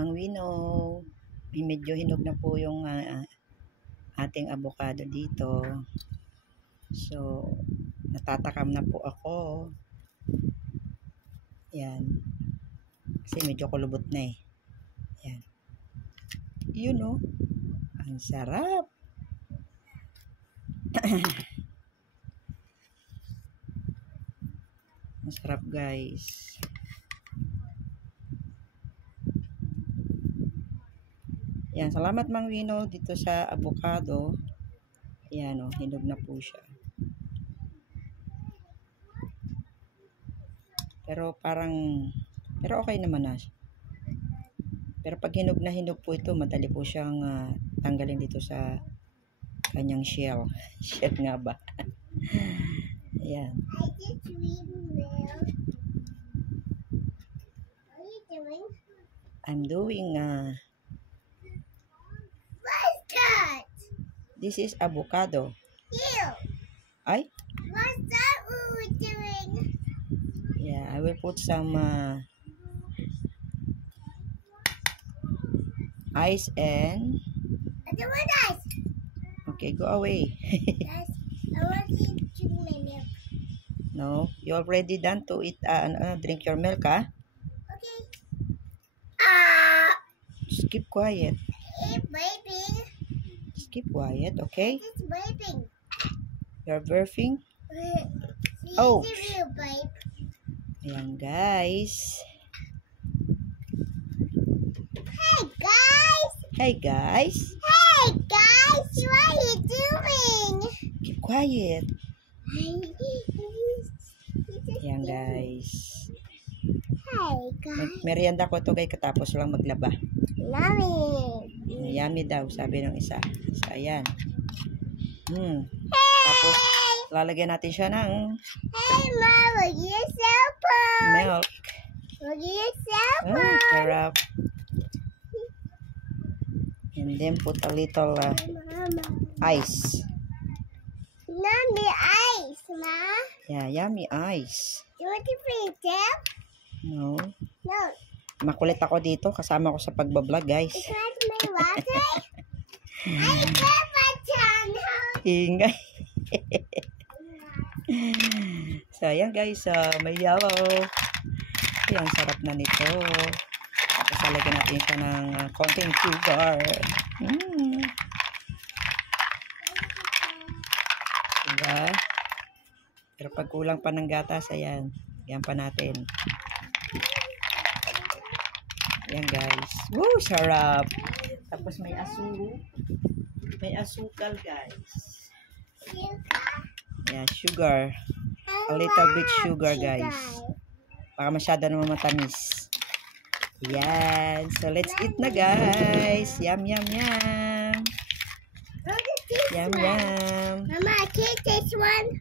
Mang Wino, medyo hinog na po yung ating avocado dito. So, natatakam na po ako. Yan. Kasi medyo kulubot na eh. Yan. Yun o. Ang sarap. Ang sarap guys. Yan, salamat Mang Wino dito sa avocado. Yan o, hinog na po siya. Pero okay naman na. Pero pag hinog na hinog po ito, madali po siyang tanggalin dito sa kanyang shell. Shell nga ba? Ayan. I'm doing What's that? This is avocado. You. Ay? What's that we're doing? Yeah, I will put some ice and... I don't want ice. Okay, go away. Yes, I want to drink my milk. No, you already done to eat, drink your milk, ah? Okay. Just keep quiet. It's waving. Just keep quiet, okay? It's waving. You're burping? See, Oh. the real babe. Ayan, guys. Hey guys. Hey, guys. Hey guys. What are you doing? Keep quiet. Ayan, guys. Hey guys. Merienda ko to guys, katapos lang maglaba. Mommy. Yummy daw, sabi ng isa. So, ayan. Hey. Tapos, lalagyan natin siya ng Hey Mom, look at your cell phone. milk. Look at your cell Oh, phone. sarap. And then put a little Mama. ice. Mommy, ice, Ma. Yeah, yummy ice. You want to drink them? No. No. Makulit ako dito. Kasama ko sa pagbablog, guys. Is that my water? I got my tongue. Ingay. So, ayan guys. May yellow. Ayan, sarap na nito. Tapos, lalagyan natin siya ng konting sugar. Diba? Pero pag kulang pa ng gatas, ayan. Ayan pa natin. Ayan guys. Woo! Sarap! Tapos may asukal guys. Yeah, sugar. A little bit sugar guys. Baka masyado naman matamis. Yan. So, let's eat na guys. Yum, yum, yum. Yum, yum. Mama, I take this one.